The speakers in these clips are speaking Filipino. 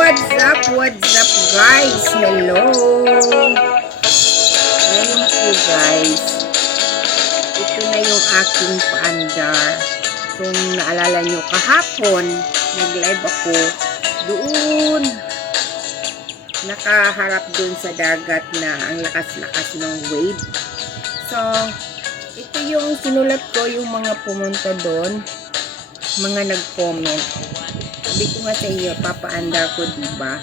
What's up guys? Hello! Ngayon po guys, ito na yung aking paandar. Kung naalala nyo kahapon, nag-live ako doon. Nakaharap doon sa dagat na ang lakas-lakas ng wave. So, ito yung sinulat ko yung mga pumunta doon, mga nag-comment. Sabi ko nga sa iyo, papaandar ko, diba?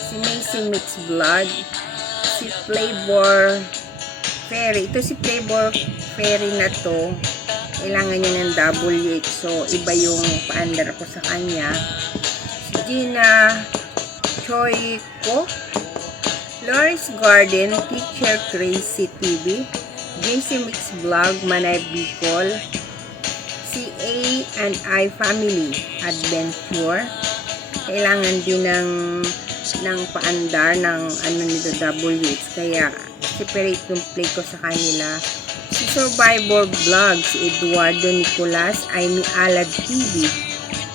Si Macy Mix Vlog, si Flavor Fairy. Ito si Flavor Fairy na to, kailangan niya ng WH. So, iba yung paandar ko sa kanya. Si Gina Choyko, Loris Garden, Teacher Crazy TV, JC Mix Vlog, Manay Bicol, CA&I Family Adventure. Kailangan din ng paandar ng nito WH, kaya separate yung play ko sa kanila. Si Survivor Vlog, si Eduardo Nicolas, Amy Alad TV,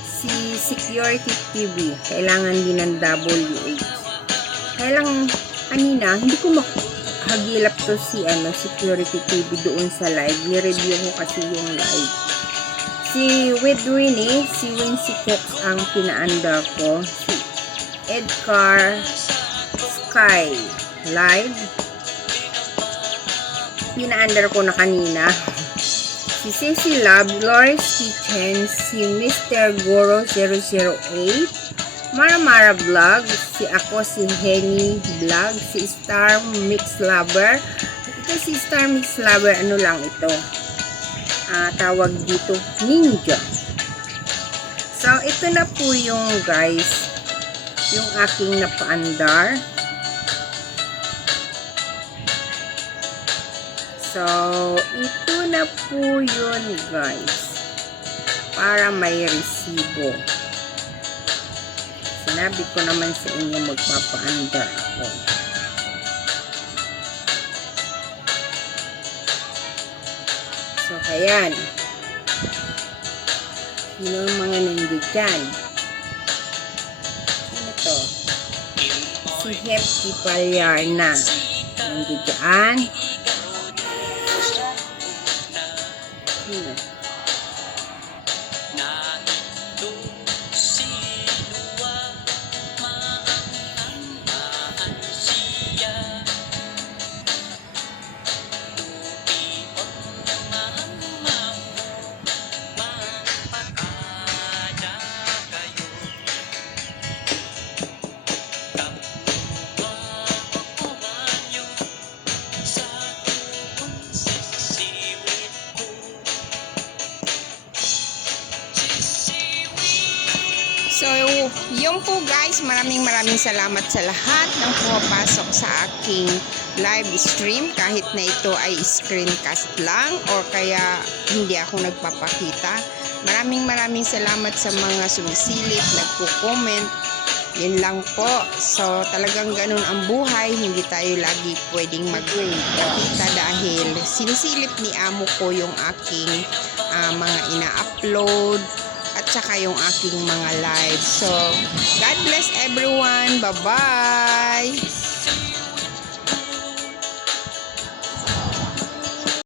si Security TV, kailangan din ng WH. Kailangan kanina hindi ko hagilap to si Security TV doon sa live. Ni-review ko kasi yung live. Si Widwini, si Wincy Cooks ang pinaandar ko. Si Edgar Sky Live, pinaandar ko na kanina. Si Ceci Love, Loris Kitchen, si Mr. Goro 008, Mara Vlog, si ako, si Henny Vlog, si Star Mix Lover. Ito si Star Mix Lover, ano lang ito, tawag dito, ninja. So, ito na po yung guys, yung aking napaandar. So, ito na po yun guys, para may resibo. Sinabi ko naman sa inyo magpapaandar ako. So, ayan. Sino ang mga nandiyan? Sino to? Si Hefty Palyarna. Nandiyan. Sino? So, yun po guys, maraming salamat sa lahat ng pumapasok sa aking live stream, kahit na ito ay screencast lang or kaya hindi ako nagpapakita. Maraming salamat sa mga sumisilip, nagpo-comment. Yun lang po. So, talagang ganun ang buhay. Hindi tayo lagi pwedeng magpakita dahil sinisilip ni amo ko yung aking mga ina-upload at saka yung aking mga live. So, God bless everyone. Bye-bye!